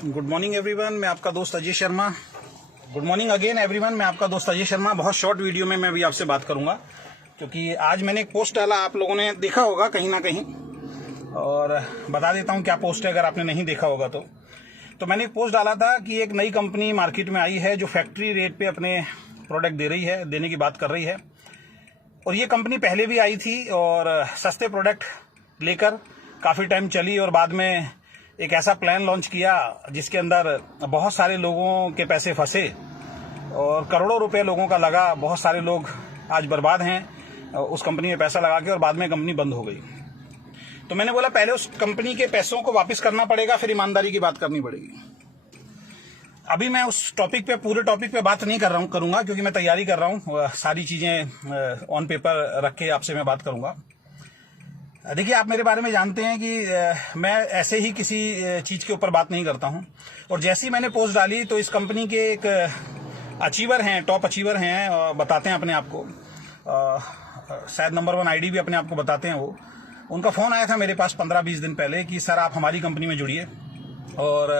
Good morning everyone, मैं आपका दोस्त Ajay Sharma. Good morning again everyone, मैं आपका दोस्त अजय शर्मा। बहुत शॉर्ट वीडियो में मैं भी आपसे बात करूंगा क्योंकि आज मैंने एक पोस्ट डाला, आप लोगों ने देखा होगा कहीं ना कहीं, और बता देता हूं क्या पोस्ट है अगर आपने नहीं देखा होगा तो मैंने एक पोस्ट डाला था कि एक नई कंपनी मार्केट में आई है जो फैक्ट्री रेट पे अपने प्रोडक्ट दे रही है, देने की बात कर रही है। और ये कंपनी पहले भी आई थी और सस्ते प्रोडक्ट लेकर काफ़ी टाइम चली और बाद में एक ऐसा प्लान लॉन्च किया जिसके अंदर बहुत सारे लोगों के पैसे फंसे और करोड़ों रुपए लोगों का लगा। बहुत सारे लोग आज बर्बाद हैं उस कंपनी में पैसा लगा के, और बाद में कंपनी बंद हो गई। तो मैंने बोला पहले उस कंपनी के पैसों को वापस करना पड़ेगा, फिर ईमानदारी की बात करनी पड़ेगी। अभी मैं उस टॉपिक पे, पूरे टॉपिक पे बात नहीं करूंगा क्योंकि मैं तैयारी कर रहा हूँ, सारी चीजें ऑन पेपर रख के आपसे मैं बात करूंगा। देखिए, आप मेरे बारे में जानते हैं कि मैं ऐसे ही किसी चीज के ऊपर बात नहीं करता हूं। और जैसे ही मैंने पोस्ट डाली तो इस कंपनी के एक अचीवर हैं, टॉप अचीवर हैं, बताते हैं अपने आप को, शायद नंबर 1 आईडी भी अपने आप को बताते हैं वो। उनका फोन आया था मेरे पास 15-20 दिन पहले कि सर आप हमारी कंपनी में जुड़िए और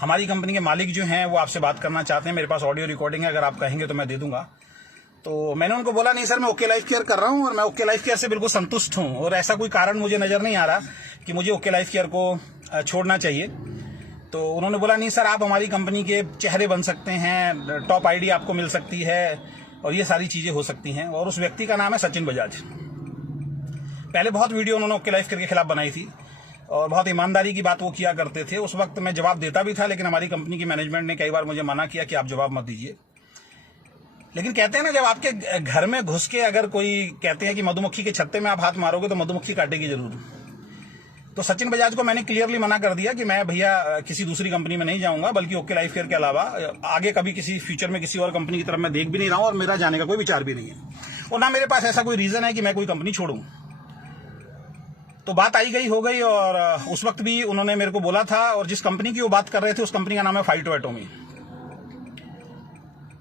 हमारी कंपनी के मालिक जो हैं वो आपसे बात करना चाहते हैं। मेरे पास ऑडियो रिकॉर्डिंग है, अगर आप कहेंगे तो मैं दे दूंगा। तो मैंने उनको बोला नहीं सर, मैं ओके लाइफ केयर कर रहा हूं और मैं ओके लाइफ केयर से बिल्कुल संतुष्ट हूं और ऐसा कोई कारण मुझे नजर नहीं आ रहा कि मुझे ओके लाइफ केयर को छोड़ना चाहिए। तो उन्होंने बोला नहीं सर, आप हमारी कंपनी के चेहरे बन सकते हैं, टॉप आईडी आपको मिल सकती है और ये सारी चीजें हो सकती हैं। और उस व्यक्ति का नाम है सचिन बजाज। पहले बहुत वीडियो उन्होंने ओके लाइफ केयर के खिलाफ बनाई थी और बहुत ईमानदारी की बात वो किया करते थे। उस वक्त मैं जवाब देता भी था, लेकिन हमारी कंपनी की मैनेजमेंट ने कई बार मुझे मना किया कि आप जवाब मत दीजिए। लेकिन कहते हैं ना, जब आपके घर में घुस के अगर कोई कहते हैं कि मधुमक्खी के छत्ते में आप हाथ मारोगे तो मधुमक्खी काटेगी जरूर। तो सचिन बजाज को मैंने क्लियरली मना कर दिया कि मैं भैया किसी दूसरी कंपनी में नहीं जाऊंगा, बल्कि ओके लाइफ केयर के अलावा आगे कभी किसी फ्यूचर में किसी और कंपनी की तरफ मैं देख भी नहीं रहा हूं और मेरा जाने का कोई विचार भी नहीं है और ना मेरे पास ऐसा कोई रीजन है कि मैं कोई कंपनी छोड़ूं। तो बात आई गई हो गई और उस वक्त भी उन्होंने मेरे को बोला था, और जिस कंपनी की वो बात कर रहे थे उस कंपनी का नाम है फाइटो एटॉमी।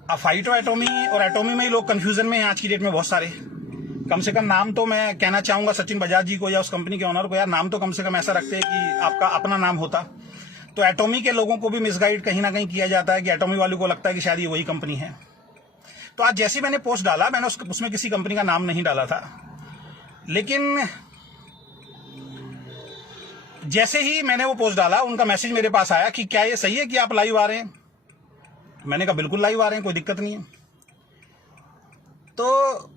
अब फाइटो एटॉमी और एटॉमी में ही लोग कंफ्यूजन में हैं आज की डेट में बहुत सारे। कम से कम नाम तो मैं कहना चाहूंगा सचिन बजाज जी को या उस कंपनी के ओनर को, यार नाम तो कम से कम ऐसा रखते हैं कि आपका अपना नाम होता। तो एटॉमी के लोगों को भी मिसगाइड कहीं ना कहीं किया जाता है कि एटॉमी वालों को लगता है कि शायद ये वही कंपनी है। तो आज जैसे मैंने पोस्ट डाला, मैंने उसमें किसी कंपनी का नाम नहीं डाला था, लेकिन जैसे ही मैंने वो पोस्ट डाला उनका मैसेज मेरे पास आया कि क्या ये सही है कि आप लाइव आ रहे हैं। मैंने कहा बिल्कुल लाइव आ रहे हैं, कोई दिक्कत नहीं है। तो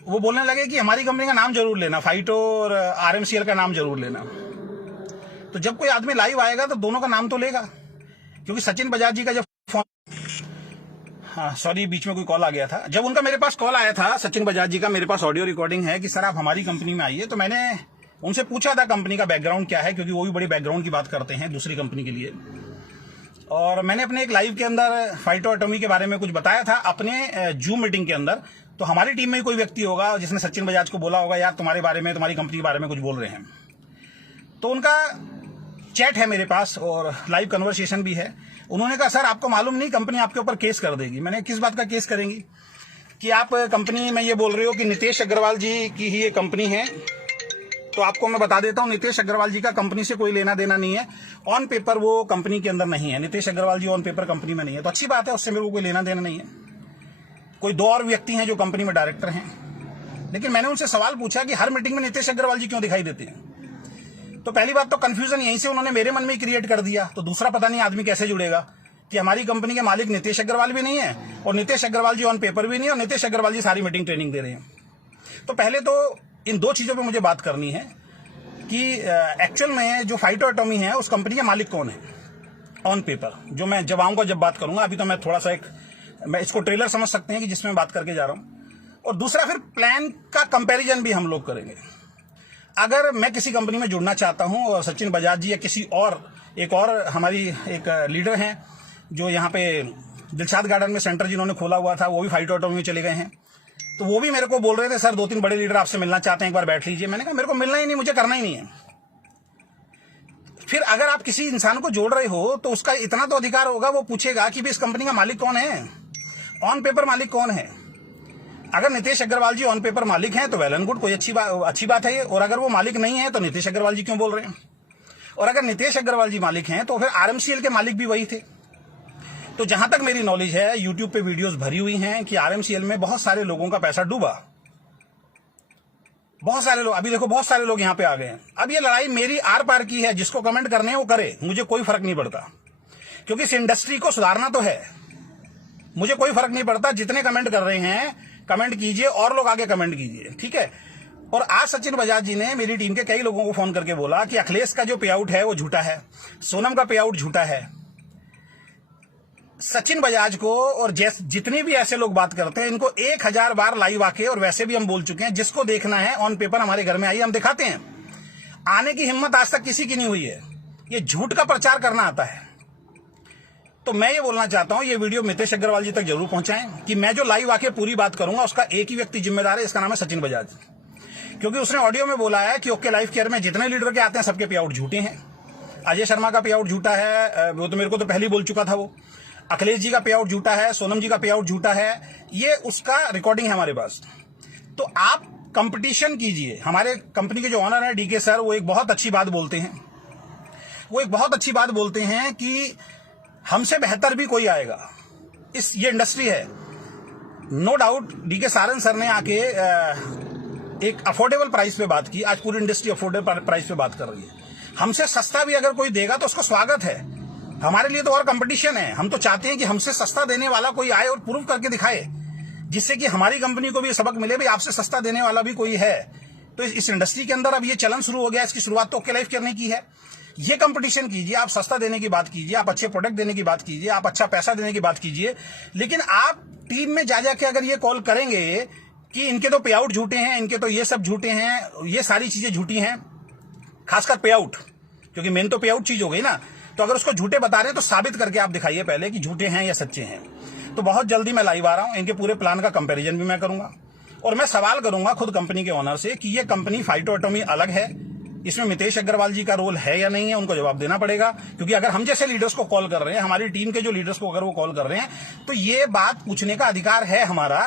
वो बोलने लगे कि हमारी कंपनी का नाम जरूर लेना, फाइटो और आरएमसीएल का नाम जरूर लेना। तो जब कोई आदमी लाइव आएगा तो दोनों का नाम तो लेगा, क्योंकि सचिन बजाज जी का जब फोन, हाँ सॉरी, बीच में कोई कॉल आ गया था। जब उनका मेरे पास कॉल आया था सचिन बजाज जी का, मेरे पास ऑडियो रिकॉर्डिंग है कि सर आप हमारी कंपनी में आइए, तो मैंने उनसे पूछा था कंपनी का बैकग्राउंड क्या है, क्योंकि वो भी बड़ी बैकग्राउंड की बात करते हैं दूसरी कंपनी के लिए। और मैंने अपने एक लाइव के अंदर फाइटो एटॉमी के बारे में कुछ बताया था अपने जूम मीटिंग के अंदर। तो हमारी टीम में कोई व्यक्ति होगा जिसने सचिन बजाज को बोला होगा यार तुम्हारे बारे में, तुम्हारी कंपनी के बारे में कुछ बोल रहे हैं। तो उनका चैट है मेरे पास और लाइव कन्वर्सेशन भी है। उन्होंने कहा सर आपको मालूम नहीं, कंपनी आपके ऊपर केस कर देगी। मैंने किस बात का केस करेंगी? कि आप कंपनी में ये बोल रहे हो कि नितेश अग्रवाल जी की ही ये कंपनी है। तो आपको मैं बता देता हूं, नितेश अग्रवाल जी का कंपनी से कोई लेना देना नहीं है। ऑन पेपर वो कंपनी के अंदर नहीं है, नितेश अग्रवाल जी ऑन पेपर कंपनी में नहीं है। तो अच्छी बात है, उससे मेरे को कोई लेना देना नहीं है। कोई 2 और व्यक्ति हैं जो कंपनी में डायरेक्टर हैं। लेकिन मैंने उनसे सवाल पूछा कि हर मीटिंग में नितेश अग्रवाल जी क्यों दिखाई देते हैं। तो पहली बात तो कंफ्यूजन यहीं से उन्होंने मेरे मन में क्रिएट कर दिया। तो दूसरा पता नहीं आदमी कैसे जुड़ेगा कि हमारी कंपनी के मालिक नितेश अग्रवाल भी नहीं है और नितेश अग्रवाल जी ऑन पेपर भी नहीं है और नितेश अग्रवाल जी सारी मीटिंग ट्रेनिंग दे रहे हैं। तो पहले तो इन 2 चीजों पे मुझे बात करनी है कि एक्चुअल में जो फाइटो एटॉमी है उस कंपनी के मालिक कौन है ऑन पेपर, जो मैं जब आऊंगा जब बात करूंगा। अभी तो मैं थोड़ा सा मैं इसको ट्रेलर समझ सकते हैं कि जिसमें बात करके जा रहा हूं। और दूसरा फिर प्लान का कंपैरिजन भी हम लोग करेंगे। अगर मैं किसी कंपनी में जुड़ना चाहता हूं और सचिन बजाज जी या किसी और, एक और हमारी एक लीडर हैं जो यहाँ पे दिलशाद गार्डन में सेंटर जिन्होंने खोला हुआ था, वो भी फाइटो एटॉमी में चले गए हैं। तो वो भी मेरे को बोल रहे थे सर 2-3 बड़े लीडर आपसे मिलना चाहते हैं, एक बार बैठ लीजिए। मैंने कहा मेरे को मिलना ही नहीं, मुझे करना ही नहीं है। फिर अगर आप किसी इंसान को जोड़ रहे हो तो उसका इतना तो अधिकार होगा, वो पूछेगा कि भी इस कंपनी का मालिक कौन है, ऑन पेपर मालिक कौन है। अगर नितेश अग्रवाल जी ऑन पेपर मालिक हैं तो वेल एंड गुड, कोई अच्छी बात है ये। और अगर वो मालिक नहीं है तो नितेश अग्रवाल जी क्यों बोल रहे हैं। और अगर नितेश अग्रवाल जी मालिक हैं तो फिर आरएमसीएल के मालिक भी वही थे। तो जहां तक मेरी नॉलेज है, यूट्यूब पे वीडियोस भरी हुई हैं कि आरएमसीएल में बहुत सारे लोगों का पैसा डूबा, बहुत सारे लोग। अभी देखो बहुत सारे लोग यहां पे आ गए हैं। अब ये लड़ाई मेरी आर पार की है, जिसको कमेंट करने हैं वो करे, मुझे कोई फर्क नहीं पड़ता, क्योंकि इस इंडस्ट्री को सुधारना तो है। मुझे कोई फर्क नहीं पड़ता, जितने कमेंट कर रहे हैं कमेंट कीजिए और लोग आगे कमेंट कीजिए, ठीक है। और आज सचिन बजाज जी ने मेरी टीम के कई लोगों को फोन करके बोला कि अखिलेश का जो पे आउट है वो झूठा है, सोनम का पे आउट झूठा है। सचिन बजाज को और जितने भी ऐसे लोग बात करते हैं, इनको 1000 बार लाइव आके, और वैसे भी हम बोल चुके हैं, जिसको देखना है ऑन पेपर हमारे घर में आइए, हम दिखाते हैं। आने की हिम्मत आज तक किसी की नहीं हुई है। ये झूठ का प्रचार करना आता है। तो मैं ये बोलना चाहता हूं, ये वीडियो मितेश अग्रवाल जी तक जरूर पहुंचाएं कि मैं जो लाइव आके पूरी बात करूंगा उसका एक ही व्यक्ति जिम्मेदार है, इसका नाम है सचिन बजाज। क्योंकि उसने ऑडियो में बोला है कि ओके लाइफ केयर में जितने लीडर के आते हैं सबके पे आउट झूठे हैं। अजय शर्मा का पे आउट झूठा है, वो तो मेरे को तो पहले ही बोल चुका था। वो अखिलेश जी का पे आउट झूठा है, सोनम जी का पे आउट झूठा है, ये उसका रिकॉर्डिंग है हमारे पास। तो आप कंपटीशन कीजिए। हमारे कंपनी के जो ऑनर है डीके सर, वो एक बहुत अच्छी बात बोलते हैं। वो एक बहुत अच्छी बात बोलते हैं कि हमसे बेहतर भी कोई आएगा, ये इंडस्ट्री है। No doubt DK Saran sir ने आके एक अफोर्डेबल प्राइस पे बात की। आज पूरी इंडस्ट्री अफोर्डेबल प्राइस पे बात कर रही है। हमसे सस्ता भी अगर कोई देगा तो उसका स्वागत है। हमारे लिए तो और कंपटीशन है। हम तो चाहते हैं कि हमसे सस्ता देने वाला कोई आए और प्रूव करके दिखाए, जिससे कि हमारी कंपनी को भी सबक मिले, भाई आपसे सस्ता देने वाला भी कोई है। तो इस इंडस्ट्री के अंदर अब ये चलन शुरू हो गया। इसकी शुरुआत तो ओके लाइफ करने की है। ये कंपटीशन कीजिए, आप सस्ता देने की बात कीजिए, आप अच्छे प्रोडक्ट देने की बात कीजिए, आप अच्छा पैसा देने की बात कीजिए। लेकिन आप टीम में जा जाके अगर ये कॉल करेंगे कि इनके तो पे आउट झूठे हैं, इनके तो ये सब झूठे हैं, ये सारी चीजें झूठी हैं, खासकर पे आउट, क्योंकि मेन तो पे आउट चीज हो गई ना। तो अगर उसको झूठे बता रहे हैं तो साबित करके आप दिखाइए पहले कि झूठे हैं या सच्चे हैं। तो बहुत जल्दी मैं लाइव आ रहा हूं, इनके पूरे प्लान का कंपैरिजन भी मैं करूंगा और मैं सवाल करूंगा खुद कंपनी के ओनर से कि ये कंपनी फाइटो एटॉमी अलग है, इसमें मितेश अग्रवाल जी का रोल है या नहीं है, उनको जवाब देना पड़ेगा। क्योंकि अगर हम जैसे लीडर्स को कॉल कर रहे हैं, हमारी टीम के जो लीडर्स को अगर वो कॉल कर रहे हैं, तो ये बात पूछने का अधिकार है हमारा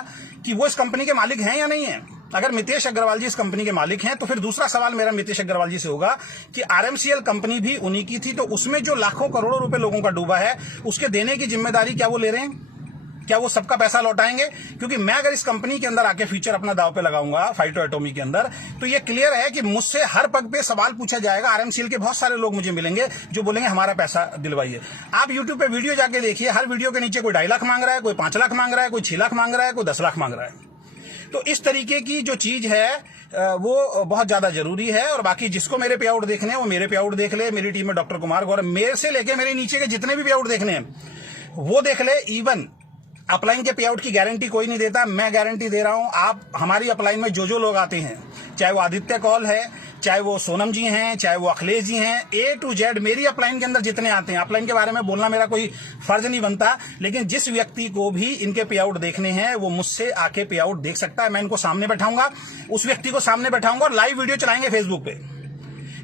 कि वो इस कंपनी के मालिक हैं या नहीं है। अगर मितेश अग्रवाल जी इस कंपनी के मालिक हैं तो फिर दूसरा सवाल मेरा मितेश अग्रवाल जी से होगा कि आरएमसीएल कंपनी भी उन्हीं की थी, तो उसमें जो लाखों करोड़ों रुपए लोगों का डूबा है उसके देने की जिम्मेदारी क्या वो ले रहे हैं? क्या वो सबका पैसा लौटाएंगे? क्योंकि मैं अगर इस कंपनी के अंदर आके फ्यूचर अपना दाव पे लगाऊंगा फाइटो एटॉमी के अंदर, तो ये क्लियर है कि मुझसे हर पग पे सवाल पूछा जाएगा। आरएमसीएल के बहुत सारे लोग मुझे मिलेंगे जो बोलेंगे हमारा पैसा दिलवाइए। आप यूट्यूब पे वीडियो जाके देखिए, हर वीडियो के नीचे कोई 2.5 लाख मांग रहा है, कोई 5 लाख मांग रहा है, कोई 6 लाख मांग रहा है, कोई 10 लाख मांग रहा है। तो इस तरीके की जो चीज है वो बहुत ज्यादा जरूरी है। और बाकी जिसको मेरे पे आउट देखने हैं वो मेरे पे आउट देख ले। मेरी टीम में डॉक्टर कुमार गौरव, मेरे से लेके मेरे नीचे के जितने भी पे आउट देखने हैं वो देख ले। इवन अपलाइन के पे आउट की गारंटी कोई नहीं देता, मैं गारंटी दे रहा हूं। आप हमारी अपलाइन में जो लोग आते हैं, चाहे वो आदित्य कौल है, चाहे वो सोनम जी हैं, चाहे वो अखिलेश जी हैं, ए टू जेड मेरी अपलाइन के अंदर जितने आते हैं, अपलाइन के बारे में बोलना मेरा कोई फर्ज नहीं बनता, लेकिन जिस व्यक्ति को भी इनके पे आउट देखने हैं वो मुझसे आके पे आउट देख सकता है। मैं इनको सामने बैठाऊंगा, उस व्यक्ति को सामने बैठाऊंगा और लाइव वीडियो चलाएंगे फेसबुक पे।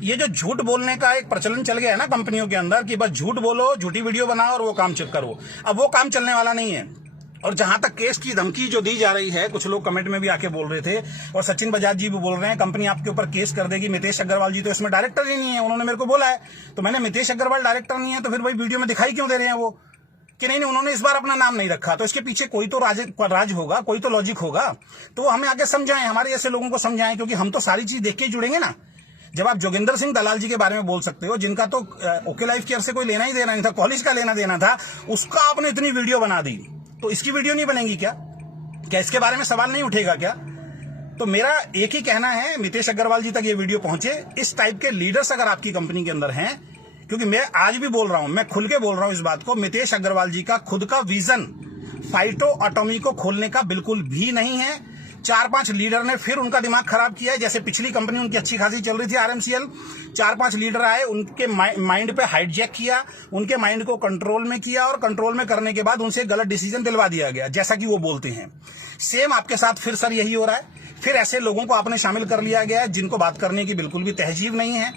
ये जो झूठ बोलने का एक प्रचलन चल गया है ना कंपनियों के अंदर कि बस झूठ बोलो, झूठी वीडियो बनाओ और वो काम चेक करो, अब वो काम चलने वाला नहीं है। और जहां तक केस की धमकी जो दी जा रही है, कुछ लोग कमेंट में भी आके बोल रहे थे और सचिन बजाज जी भी बोल रहे हैं कंपनी आपके ऊपर केस कर देगी, मितेश अग्रवाल जी तो इसमें डायरेक्टर ही नहीं है, उन्होंने मेरे को बोला है। तो मैंने मितेश अग्रवाल डायरेक्टर नहीं है तो फिर भाई वीडियो में दिखाई क्यों दे रहे हैं वो कि नहीं उन्होंने इस बार अपना नाम नहीं रखा, तो इसके पीछे कोई तो राज होगा, कोई तो लॉजिक होगा। तो हमें आगे समझाएं, हमारे ऐसे लोगों को समझाएं, क्योंकि हम तो सारी चीज देख के ही जुड़ेंगे ना। जब आप जोगिंदर सिंह दलाल जी के बारे में बोल सकते हो, जिनका तो ओके लाइफ केयर से कोई लेना ही देना नहीं था, कॉलेज का लेना देना था, उसका आपने इतनी वीडियो बना दी, तो इसकी वीडियो नहीं बनेगी क्या? क्या इसके बारे में सवाल नहीं उठेगा क्या? तो मेरा एक ही कहना है, मितेश अग्रवाल जी तक ये वीडियो पहुंचे। इस टाइप के लीडर्स अगर आपकी कंपनी के अंदर हैं, क्योंकि मैं आज भी बोल रहा हूं, मैं खुल के बोल रहा हूं इस बात को, मितेश अग्रवाल जी का खुद का विजन फाइटो एटॉमी को खोलने का बिल्कुल भी नहीं है। 4-5 लीडर ने फिर उनका दिमाग खराब किया है। जैसे पिछली कंपनी उनकी अच्छी खासी चल रही थी आरएमसीएल, 4-5 लीडर आए, उनके माइंड पे हाइजैक किया, उनके माइंड को कंट्रोल में किया और कंट्रोल में करने के बाद उनसे गलत डिसीजन दिलवा दिया गया, जैसा कि वो बोलते हैं। सेम आपके साथ फिर सर यही हो रहा है। फिर ऐसे लोगों को आपने शामिल कर लिया गया है जिनको बात करने की बिल्कुल भी तहजीब नहीं है।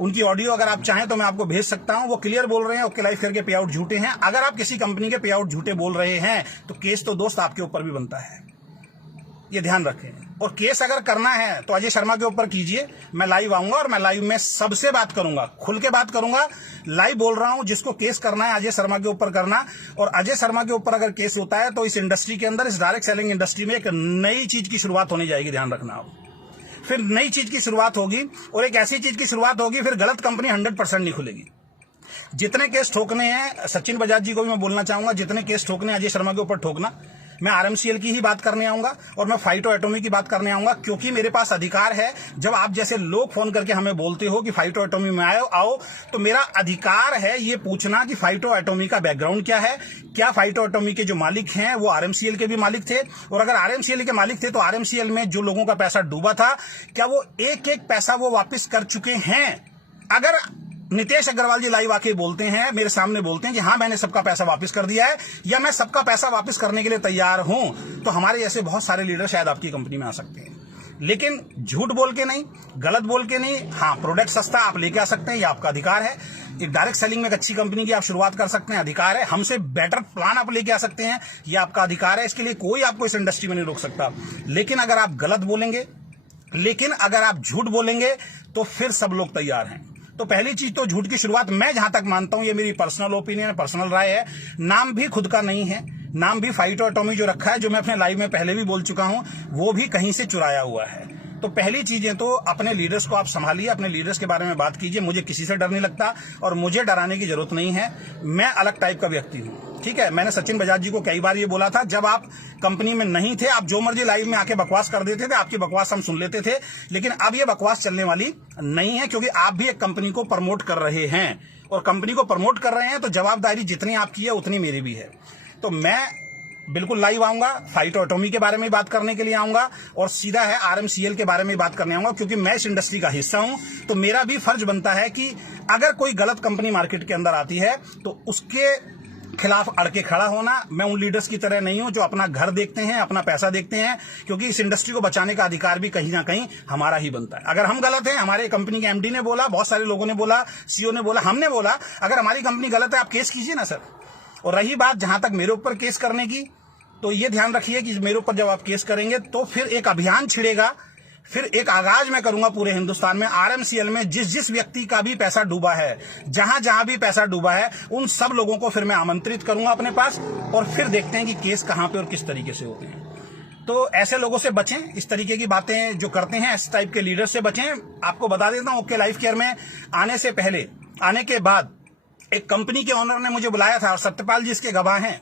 उनकी ऑडियो अगर आप चाहें तो मैं आपको भेज सकता हूं। वो क्लियर बोल रहे हैं ओके लाइफ केयर के पे आउट झूठे हैं। अगर आप किसी कंपनी के पे आउट झूठे बोल रहे हैं तो केस तो दोस्त आपके ऊपर भी बनता है, ये ध्यान रखें। और केस अगर करना है तो अजय शर्मा के ऊपर कीजिए, मैं लाइव आऊंगा और मैं लाइव में सबसे बात करूंगा, खुल के बात करूंगा। लाइव बोल रहा हूं, जिसको केस करना है अजय शर्मा के ऊपर करना। और अजय शर्मा के ऊपर अगर केस होता है तो इस इंडस्ट्री के अंदर, इस डायरेक्ट सेलिंग इंडस्ट्री में एक नई चीज की शुरुआत होने जाएगी, ध्यान रखना आप। फिर नई चीज की शुरुआत होगी और एक ऐसी चीज की शुरुआत होगी, फिर गलत कंपनी 100% नहीं खुलेगी। जितने केस ठोकने हैं, सचिन बजाज जी को भी मैं बोलना चाहूंगा, जितने केस ठोकने अजय शर्मा के ऊपर ठोकना। मैं आरएमसीएल की ही बात करने आऊंगा और मैं फाइटो एटॉमी की बात करने आऊंगा, क्योंकि मेरे पास अधिकार है। जब आप जैसे लोग फोन करके हमें बोलते हो कि फाइटो एटॉमी में आओ, तो मेरा अधिकार है ये पूछना कि फाइटो एटॉमी का बैकग्राउंड क्या है, क्या फाइटो एटॉमी के जो मालिक हैं वो आरएमसीएल के भी मालिक थे, और अगर आरएमसीएल के मालिक थे तो आरएमसीएल में जो लोगों का पैसा डूबा था, क्या वो एक एक पैसा वो वापिस कर चुके हैं। अगर नितेश अग्रवाल जी लाइव आके बोलते हैं, मेरे सामने बोलते हैं कि हाँ मैंने सबका पैसा वापस कर दिया है या मैं सबका पैसा वापस करने के लिए तैयार हूं, तो हमारे जैसे बहुत सारे लीडर शायद आपकी कंपनी में आ सकते हैं। लेकिन झूठ बोल के नहीं, गलत बोल के नहीं। हाँ, प्रोडक्ट सस्ता आप लेके आ सकते हैं, ये आपका अधिकार है। एक डायरेक्ट सेलिंग में एक अच्छी कंपनी की आप शुरुआत कर सकते हैं, अधिकार है। हमसे बेटर प्लान आप लेके आ सकते हैं, ये आपका अधिकार है। इसके लिए कोई आपको इस इंडस्ट्री में नहीं रोक सकता। लेकिन अगर आप गलत बोलेंगे, लेकिन अगर आप झूठ बोलेंगे तो फिर सब लोग तैयार हैं। तो पहली चीज तो झूठ की शुरुआत, मैं जहां तक मानता हूं, ये मेरी पर्सनल ओपिनियन है, पर्सनल राय है। नाम भी खुद का नहीं है, नाम भी फाइटो एटॉमी जो रखा है, जो मैं अपने लाइव में पहले भी बोल चुका हूं, वो भी कहीं से चुराया हुआ है। तो पहली चीजें तो अपने लीडर्स को आप संभालिए, अपने लीडर्स के बारे में बात कीजिए। मुझे किसी से डर नहीं लगता और मुझे डराने की जरूरत नहीं है। मैं अलग टाइप का व्यक्ति हूं, ठीक है। मैंने सचिन बजाज जी को कई बार ये बोला था, जब आप कंपनी में नहीं थे, आप जो मर्जी लाइव में आके बकवास कर देते थे, आपकी बकवास हम सुन लेते थे। लेकिन अब ये बकवास चलने वाली नहीं है, क्योंकि आप भी एक कंपनी को प्रमोट कर रहे हैं, और कंपनी को प्रमोट कर रहे हैं तो जवाबदारी जितनी आपकी है उतनी मेरी भी है। तो मैं बिल्कुल लाइव आऊंगा, फाइटो एटॉमी के बारे में बात करने के लिए आऊंगा, और सीधा है आरएमसीएल के बारे में बात करने आऊंगा, क्योंकि मैं इस इंडस्ट्री का हिस्सा हूं। तो मेरा भी फर्ज बनता है कि अगर कोई गलत कंपनी मार्केट के अंदर आती है तो उसके खिलाफ अड़के खड़ा होना। मैं उन लीडर्स की तरह नहीं हूं जो अपना घर देखते हैं, अपना पैसा देखते हैं, क्योंकि इस इंडस्ट्री को बचाने का अधिकार भी कहीं ना कहीं हमारा ही बनता है। अगर हम गलत हैं, हमारे कंपनी के एमडी ने बोला, बहुत सारे लोगों ने बोला, सीईओ ने बोला, हमने बोला, अगर हमारी कंपनी गलत है आप केस कीजिए ना सर। और रही बात जहां तक मेरे ऊपर केस करने की, तो ये ध्यान रखिए कि मेरे ऊपर जब आप केस करेंगे तो फिर एक अभियान छिड़ेगा, फिर एक आगाज मैं करूंगा पूरे हिंदुस्तान में। आरएमसीएल में जिस व्यक्ति का भी पैसा डूबा है, जहां भी पैसा डूबा है, उन सब लोगों को फिर मैं आमंत्रित करूंगा अपने पास, और फिर देखते हैं कि केस कहां पे और किस तरीके से होते हैं। तो ऐसे लोगों से बचें, इस तरीके की बातें जो करते हैं, इस टाइप के लीडर से बचें। आपको बता देता हूं, ओके लाइफ केयर में आने से पहले, आने के बाद एक कंपनी के ओनर ने मुझे बुलाया था, और सत्यपाल जी इसके गवाह हैं।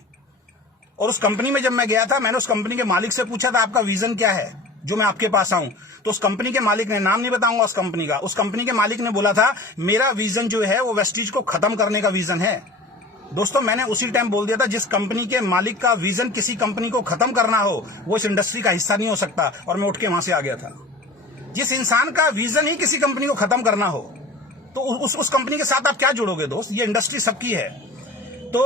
और उस कंपनी में जब मैं गया था, मैंने उस कंपनी के मालिक से पूछा था आपका विजन क्या है जो मैं आपके पास आऊं। तो उस कंपनी के मालिक ने, नाम नहीं बताऊंगा उस कंपनी का, उस कंपनी के मालिक ने बोला था मेरा विजन जो है वो वेस्टीज को खत्म करने का विजन है। दोस्तों, मैंने उसी टाइम बोल दिया था, जिस कंपनी के मालिक का विजन किसी कंपनी को खत्म करना हो, वो इस इंडस्ट्री का हिस्सा नहीं हो सकता। और मैं उठ के वहां से आ गया था। जिस इंसान का विजन ही किसी कंपनी को खत्म करना हो, तो उस कंपनी के साथ आप क्या जोड़ोगे दोस्त। ये इंडस्ट्री सबकी है। तो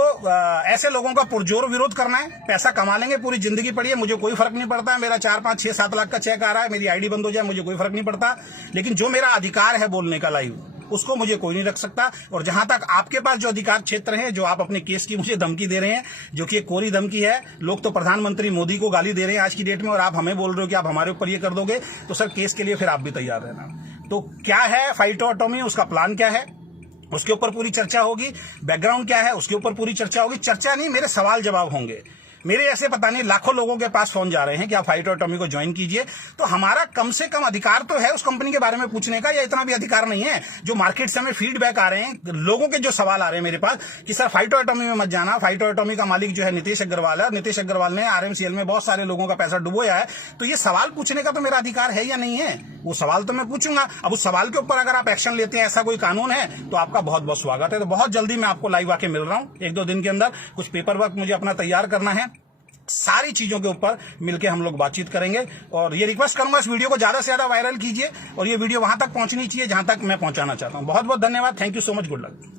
ऐसे लोगों का पुरजोर विरोध करना है। पैसा कमा लेंगे, पूरी जिंदगी पड़ी है, मुझे कोई फर्क नहीं पड़ता। मेरा 4, 5, 6, 7 लाख का चेक आ रहा है, मेरी आईडी बंद हो जाए, मुझे कोई फर्क नहीं पड़ता। लेकिन जो मेरा अधिकार है बोलने का लाइव, उसको मुझे कोई नहीं रख सकता। और जहां तक आपके पास जो अधिकार क्षेत्र है, जो आप अपने केस की मुझे धमकी दे रहे हैं, जो कि एक कोरी धमकी है, लोग तो प्रधानमंत्री मोदी को गाली दे रहे हैं आज की डेट में, और आप हमें बोल रहे हो कि आप हमारे ऊपर ये कर दोगे, तो सर केस के लिए फिर आप भी तैयार रहना। तो क्या है फाइटो एटॉमी, उसका प्लान क्या है, उसके ऊपर पूरी चर्चा होगी। बैकग्राउंड क्या है, उसके ऊपर पूरी चर्चा होगी। चर्चा नहीं, मेरे सवाल जवाब होंगे। मेरे ऐसे पता नहीं लाखों लोगों के पास फोन जा रहे हैं कि आप फाइटो एटॉमी को ज्वाइन कीजिए। तो हमारा कम से कम अधिकार तो है उस कंपनी के बारे में पूछने का, या इतना भी अधिकार नहीं है। जो मार्केट से हमें फीडबैक आ रहे हैं, लोगों के जो सवाल आ रहे हैं मेरे पास कि सर फाइटो एटॉमी में मत जाना, फाइटो एटॉमी का मालिक जो है नितेश अग्रवाल है, नितेश अग्रवाल ने आरएमसीएल में बहुत सारे लोगों का पैसा डुबोया है। तो ये सवाल पूछने का तो मेरा अधिकार है या नहीं है, वो सवाल तो मैं पूछूंगा। अब उस सवाल के ऊपर अगर आप एक्शन लेते हैं, ऐसा कोई कानून है, तो आपका बहुत बहुत स्वागत है। तो बहुत जल्दी मैं आपको लाइव आके मिल रहा हूं, 1-2 दिन के अंदर। कुछ पेपर वर्क मुझे अपना तैयार करना है, सारी चीजों के ऊपर मिलकर हम लोग बातचीत करेंगे। और ये रिक्वेस्ट करूंगा, इस वीडियो को ज्यादा से ज्यादा वायरल कीजिए, और ये वीडियो वहां तक पहुंचनी चाहिए जहां तक मैं पहुंचाना चाहता हूं। बहुत बहुत धन्यवाद, thank you so much, good luck.